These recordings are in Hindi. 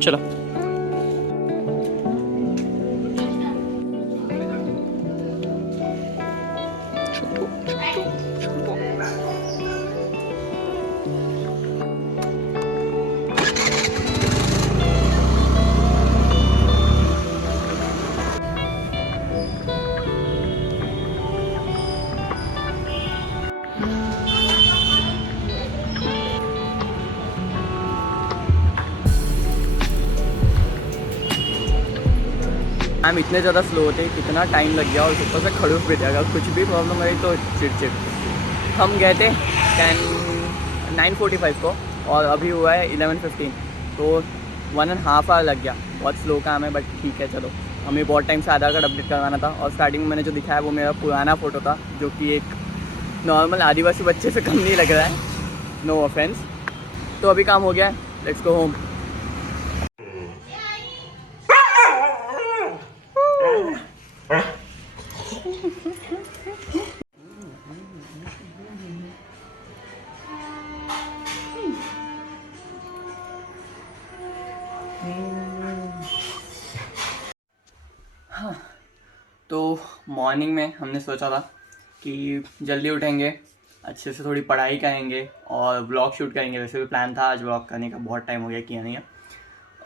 चलो। छोटू छोटू छोटू। मैम इतने ज़्यादा स्लो होते, कितना टाइम लग गया और ऊपर से खड़ूस भी थे, अगर कुछ भी प्रॉब्लम रही तो चिड़चिड़। हम गए थे 9:45 को और अभी हुआ है 11:15, तो 1.5 आवर लग गया। बहुत स्लो काम है बट ठीक है चलो। हमें बहुत टाइम से आधार कार्ड अपडेट करवाना था और स्टार्टिंग में मैंने जो दिखाया वो मेरा पुराना फ़ोटो था, जो कि एक नॉर्मल आदिवासी बच्चे से कम नहीं लग रहा है, नो ऑफेंस। तो अभी काम हो गया है, लेट्स गो होम। तो मॉर्निंग में हमने सोचा था कि जल्दी उठेंगे, अच्छे से थोड़ी पढ़ाई करेंगे और व्लॉग शूट करेंगे। वैसे भी प्लान था आज व्लॉग करने का, बहुत टाइम हो गया किया नहीं है।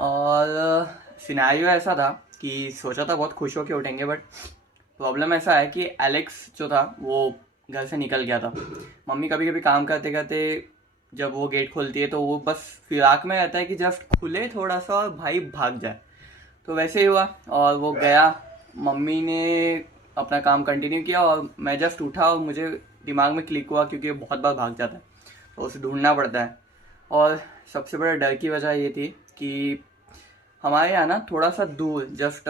और सिनेरियो ऐसा था कि सोचा था बहुत खुश होकर उठेंगे, बट प्रॉब्लम ऐसा है कि एलेक्स जो था वो घर से निकल गया था। मम्मी कभी कभी काम करते करते जब वो गेट खोलती है तो वो बस फिराक में रहता है कि जस्ट खुले थोड़ा सा और भाई भाग जाए। तो वैसे ही हुआ और वो गया। मम्मी ने अपना काम कंटिन्यू किया और मैं जस्ट उठा और मुझे दिमाग में क्लिक हुआ, क्योंकि वो बहुत बार भाग जाता है तो उसे ढूंढना पड़ता है। और सबसे बड़ा डर की वजह ये थी कि हमारे यहाँ ना थोड़ा सा दूर, जस्ट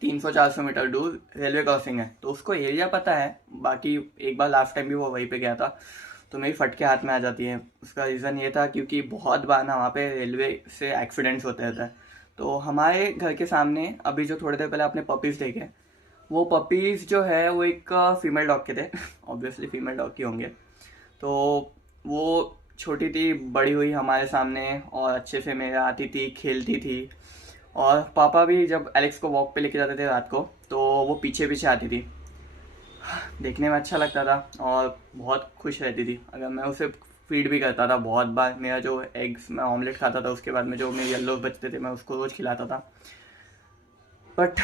300-400 मीटर दूर रेलवे क्रॉसिंग है, तो उसको एरिया पता है। बाकी एक बार लास्ट टाइम भी वो वहीं पे गया था तो मेरी फटके हाथ में आ जाती है। उसका रीज़न ये था क्योंकि बहुत बार ना वहाँ पे रेलवे से एक्सीडेंट्स होते रहते हैं। तो हमारे घर के सामने अभी जो थोड़ी देर पहले आपने पपीज़ देखे, वो पपीज़ जो है वो एक फीमेल डॉग के थे। ऑब्वियसली फीमेल डॉग के होंगे। तो वो छोटी थी, बड़ी हुई हमारे सामने और अच्छे से मेरे आती थी, खेलती थी। और पापा भी जब एलेक्स को वॉक पे लेके जाते थे रात को तो वो पीछे पीछे आती थी। देखने में अच्छा लगता था और बहुत खुश रहती थी। अगर मैं उसे फीड भी करता था बहुत बार, मेरा जो एग्स मैं ऑमलेट खाता था उसके बाद में जो मेरे येल्लो बचते थे मैं उसको रोज़ खिलाता था। बट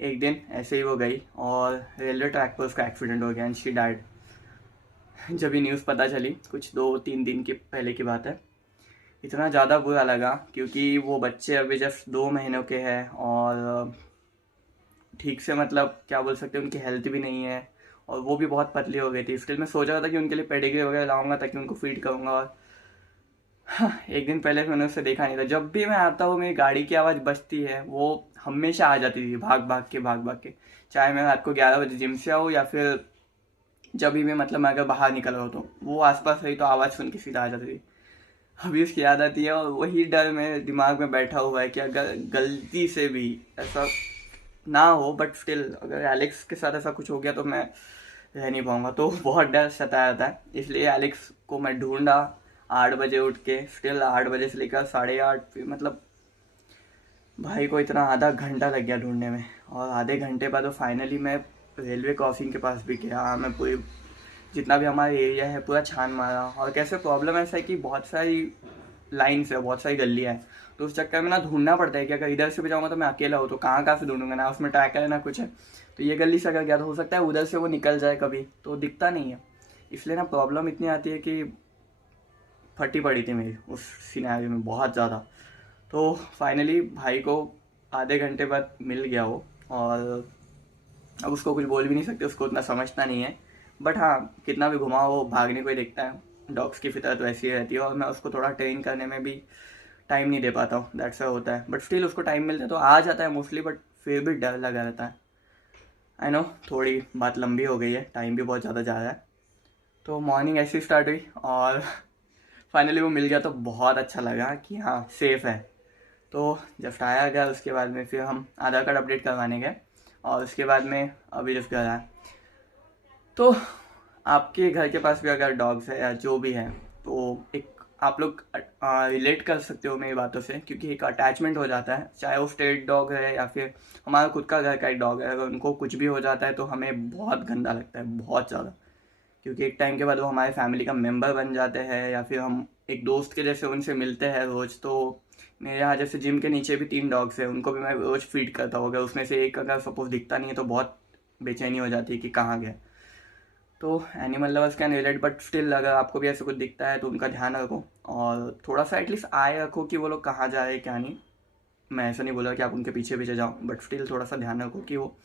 एक दिन ऐसे ही वो गई और रेलवे ट्रैक पर उसका एक्सीडेंट हो गया एंड शी डाइड। जब ये न्यूज़ पता चली कुछ 2-3 दिन के पहले की बात है, इतना ज़्यादा बुरा लगा क्योंकि वो बच्चे अभी जस्ट 2 महीनों के हैं और ठीक से मतलब क्या बोल सकते हैं, उनकी हेल्थ भी नहीं है और वो भी बहुत पतली हो गई थी। स्टिल मैं सोच रहा था कि उनके लिए पेडिग्री वगैरह लाऊंगा ताकि उनको फीड करूँगा। और एक दिन पहले मैंने उसे देखा नहीं था। जब भी मैं आता हूँ मेरी गाड़ी की आवाज़ बजती है, वो हमेशा आ जाती थी भाग भाग के। चाहे मैं रात को 11 बजे जिम से आऊँ या फिर जब भी मैं अगर बाहर निकल रहा हूँ तो वो आसपास रही तो आवाज़ सुन के सीधा आ जाती थी। अभी उसकी याद आती है और वही डर मेरे दिमाग में बैठा हुआ है कि अगर गलती से भी ऐसा ना हो, बट स्टिल अगर एलेक्स के साथ ऐसा कुछ हो गया तो मैं रह नहीं पाऊंगा। तो बहुत डर सताया था, इसलिए एलेक्स को मैं ढूंढा 8 बजे उठ के। स्टिल 8 बजे से लेकर 8:30, मतलब भाई को इतना आधा घंटा लग गया ढूंढने में। और आधे घंटे बाद तो फाइनली मैं रेलवे क्रॉसिंग के पास भी गया। मैं पूरी जितना भी हमारा एरिया है पूरा छान मारा। और कैसे प्रॉब्लम ऐसा है कि बहुत सारी लाइन्स है, बहुत सारी गलियाँ हैं, तो उस चक्कर में ना ढूंढना पड़ता है कि अगर इधर से भी जाऊँगा तो मैं अकेला हूँ तो कहाँ कहाँ से ढूंढूंगा, ना उसमें ट्रैकर है ना कुछ है। तो ये गली से अगर गया तो हो सकता है उधर से वो निकल जाए कभी, तो दिखता नहीं है। इसलिए ना प्रॉब्लम इतनी आती है कि फटी पड़ी थी मेरी उस सिनेरियो में बहुत ज़्यादा। तो फाइनली भाई को आधे घंटे बाद मिल गया वो। और अब उसको कुछ बोल भी नहीं सकते, उसको उतना समझता नहीं है। बट हाँ, कितना भी घुमाओ वो भागने को ही देखता है। डॉग्स की फितरत वैसी रहती है और मैं उसको थोड़ा ट्रेन करने में भी टाइम नहीं दे पाता हूँ, दैट्स व्हाई होता है। बट स्टिल उसको टाइम मिलता है तो आ जाता है मोस्टली, बट फिर भी डर लगा रहता है। आई नो थोड़ी बात लंबी हो गई है, टाइम भी बहुत ज़्यादा जा रहा है। तो मॉर्निंग ऐसी स्टार्ट हुई और फाइनली वो मिल गया तो बहुत अच्छा लगा कि हाँ सेफ़ है। तो जब आया गया उसके बाद में फिर हम आधार कार्ड अपडेट करवाने गए और उसके बाद में अभी जब घर आया तो आपके घर के पास भी अगर डॉग्स है या जो भी है तो एक आप लोग रिलेट कर सकते हो मेरी बातों से, क्योंकि एक अटैचमेंट हो जाता है, चाहे वो स्ट्रेट डॉग है या फिर हमारा खुद का घर का एक डॉग है। अगर उनको कुछ भी हो जाता है तो हमें बहुत गंदा लगता है, बहुत ज़्यादा, क्योंकि एक टाइम के बाद वो हमारे फैमिली का मेम्बर बन जाते हैं या फिर हम एक दोस्त के जैसे उनसे मिलते हैं रोज़। तो मेरे यहाँ जैसे जिम के नीचे भी 3 डॉग्स हैं, उनको भी मैं रोज़ फीड करता हूँ। अगर उसमें से एक अगर सपोज दिखता नहीं है तो बहुत बेचैनी हो जाती है कि कहाँ गया। तो animal lovers can relate, but still अगर आपको भी ऐसे कुछ दिखता है तो उनका ध्यान रखो और थोड़ा सा एटलीस्ट आए रखो कि वो लोग कहाँ जा रहे हैं क्या नहीं। मैं ऐसा नहीं बोल रहा कि आप उनके पीछे पीछे जाओ, बट स्टिल थोड़ा सा ध्यान रखो कि वो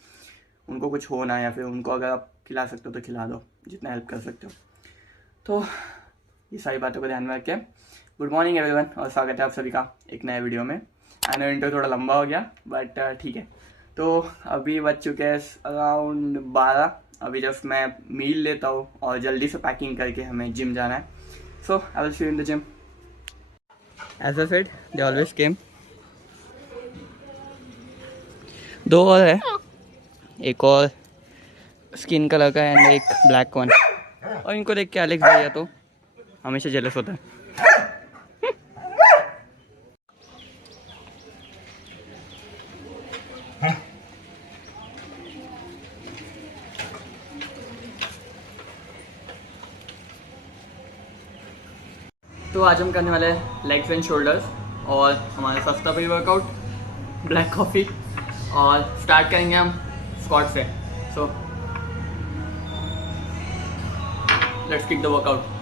उनको कुछ हो ना, या फिर उनको अगर आप खिला सकते हो तो खिला दो, जितना हेल्प कर सकते हो। तो ये सारी बातों को ध्यान में रख के गुड मॉर्निंग एवरीवन और स्वागत है आप सभी का एक नए वीडियो में। आई नो इंट्रो थोड़ा लंबा हो गया बट ठीक है। तो अभी बज चुके हैं अराउंड 12। अभी जस्ट मैं मील लेता हूँ और जल्दी से पैकिंग करके हमें जिम जाना है। So I will see you in the gym. As I said they always came. 2 और है, एक और स्किन कलर का एंड एक ब्लैक वन, और इनको देख के एलेक्स भैया तो हमेशा जेलस होता है। तो आज हम करने वाले हैं लेग्स एंड शोल्डर्स और हमारा सस्ता प्री वर्कआउट ब्लैक कॉफ़ी, और स्टार्ट करेंगे हम स्क्वाट से। So let's kick the workout.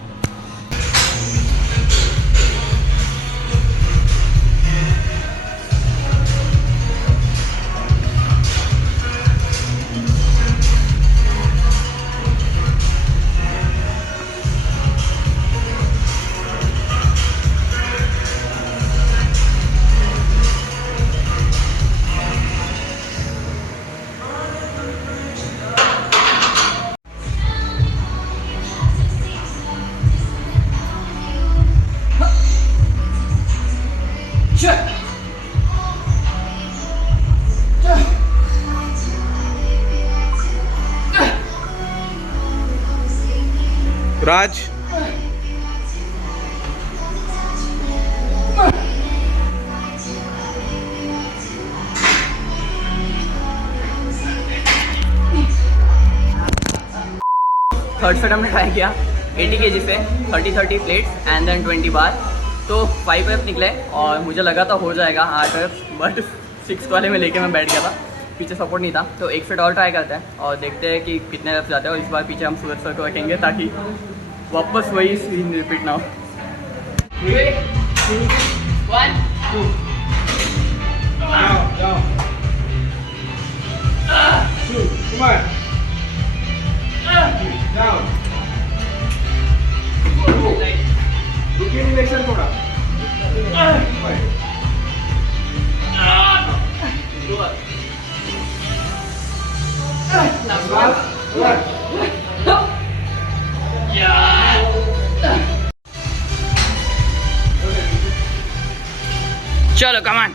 Raj third set हमने ट्राई किया 80 kg से 30 प्लेट्स एंड देन 20 बार। तो 5 रेप निकले और मुझे लगा था हो जाएगा 8 रेप, बट 6 वाले में लेके मैं बैठ गया था, पीछे सपोर्ट नहीं था। तो एक सेट और ट्राई करते हैं और देखते हैं कि कितने रेप्स जाते हैं, और इस बार पीछे हम सूरज सर को रखेंगे ताकि वापस वही सीन रिपीट ना हो। 3, 2, 1, 2। Come on. Down. Repeat direction थोड़ा. चलो कमान।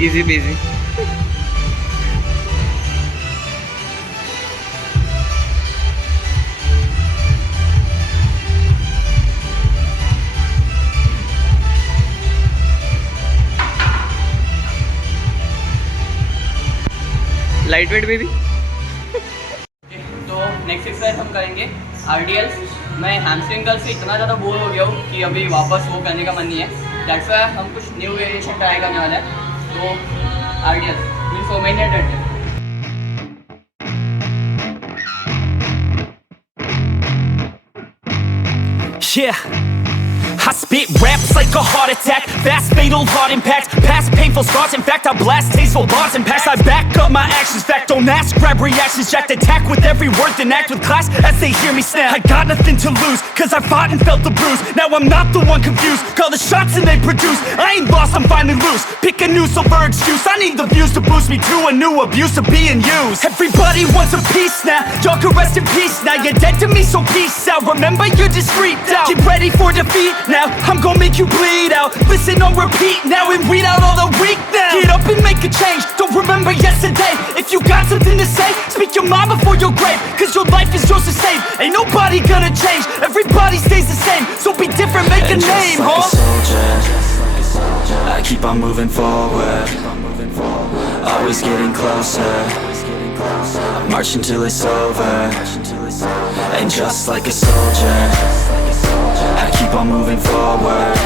Easy peasy. Light weight baby. तो नेक्स्ट एक्सरसाइज हम करेंगे RDLs। मैं हैमस्ट्रिंग कर्ल से इतना ज़्यादा बोर हो गया हूँ कि अभी वापस वो करने का मन नहीं है। दैट्स व्हाई हम कुछ न्यू वेरिएशन ट्राई करने वाले हैं। तो RDLs means Romanian deadlift. Yeah, I spit raps like a heart attack, fast fatal heart impact, past painful scars, in fact I blast tasteful bars and past. I back up my actions, fact don't ask, grab reactions, jacked attack with every word, then act with class as they hear me snap. I got nothing to lose, cause I fought and felt the bruise, now I'm not the one confused, call the shots and they produce, I ain't lost, I'm finally loose, pick a new silver excuse, I need the views to boost me to a new abuse of being used. Everybody wants a piece now, y'all can rest in peace now, you're dead to me so peace out, remember you're just freaked out, get ready for defeat now, I'm gonna make you bleed out. Listen on repeat now and weed out all the weak now. Get up and make a change, don't remember yesterday. If you got something to say, speak your mind before your grave. Cause your life is yours to save, ain't nobody gonna change. Everybody stays the same, so be different, make a name, like huh? a soldier, I keep on moving forward, always getting closer. I march until it's over, and just like a soldier, I keep on moving forward,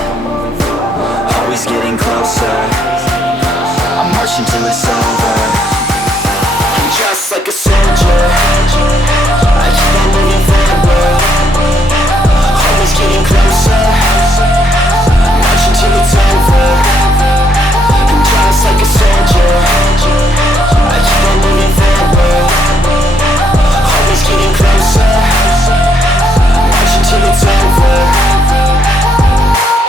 always getting closer. I march until it's over, and just like a soldier, I keep on moving forward, always getting closer. I march until it's over, and just like a soldier, I keep on moving forward, always getting closer. I march until it's over.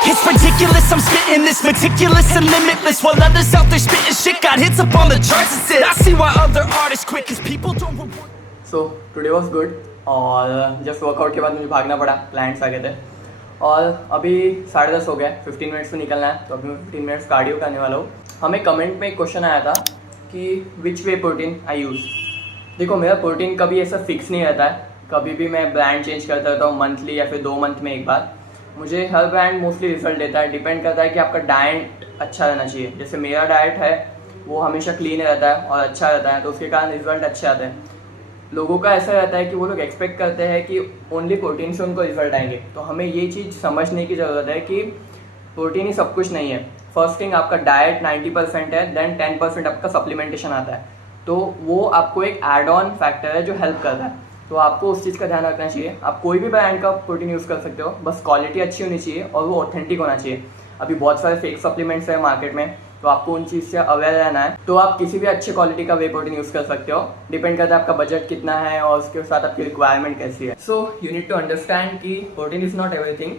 It's ridiculous, I'm spitting this meticulous and limitless, while others out there spitting shit got hits up on the charts and shit. I see why other artists quit, cause people don't reward. So today was good और जस्ट वर्कआउट के बाद मुझे भागना पड़ा, क्लाइंट्स आ गए थे और अभी 10:30 हो गए, 15 मिनट्स में निकलना है, तो अभी मैं 15 मिनट्स कार्डियो करने वाला हूँ। हमें कमेंट में एक क्वेश्चन आया था कि विच वे प्रोटीन आई यूज़। देखो मेरा प्रोटीन कभी ऐसा फिक्स नहीं रहता है, कभी भी मैं ब्रांड चेंज करता रहता हूँ, मंथली या फिर 2 मंथ में एक बार। मुझे हर ब्रांड मोस्टली रिजल्ट देता है, डिपेंड करता है कि आपका डाइट अच्छा रहना चाहिए। जैसे मेरा डाइट है वो हमेशा क्लीन रहता है और अच्छा रहता है, तो उसके कारण रिजल्ट अच्छे आते हैं। लोगों का ऐसा रहता है कि वो लोग एक्सपेक्ट करते हैं कि ओनली प्रोटीन से उनको रिजल्ट आएंगे, तो हमें ये चीज़ समझने की ज़रूरत है कि प्रोटीन ही सब कुछ नहीं है। फर्स्ट थिंग आपका डाइट 90% है, देन 10% आपका सप्लीमेंटेशन आता है, तो वो आपको एक एड ऑन फैक्टर है जो हेल्प करता है। तो आपको उस चीज़ का ध्यान रखना चाहिए। आप कोई भी ब्रांड का प्रोटीन यूज़ कर सकते हो, बस क्वालिटी अच्छी होनी चाहिए और वो ऑथेंटिक होना चाहिए। अभी बहुत सारे फेक सप्लीमेंट्स हैं मार्केट में, तो आपको उन चीज़ से अवेयर रहना है। तो आप किसी भी अच्छे क्वालिटी का वे प्रोटीन यूज़ कर सकते हो, डिपेंड करता है आपका बजट कितना है और उसके साथ आपकी रिक्वायरमेंट कैसी है। So you need to understand कि protein is not everything.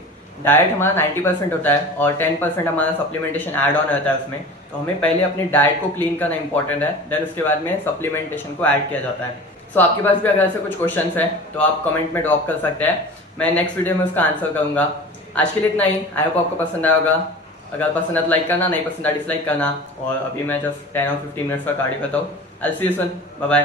Diet हमारा 90% होता है और 10% हमारा सप्लीमेंटेशन ऐड ऑन रहता है उसमें। तो हमें पहले अपनी डाइट को क्लीन करना इंपॉर्टेंट है, देन उसके बाद में सप्लीमेंटेशन को ऐड किया जाता है। सो आपके पास भी अगर ऐसे कुछ क्वेश्चंस हैं तो आप कमेंट में ड्रॉप कर सकते हैं, मैं नेक्स्ट वीडियो में उसका आंसर करूँगा। आज के लिए इतना ही, आई होप आपको पसंद आया होगा। अगर पसंद है तो लाइक करना, नहीं पसंद है डिसलाइक करना। और अभी मैं जस्ट 10 और 15 मिनट्स का कार्डियो करता हूँ। I will see you soon, bye bye.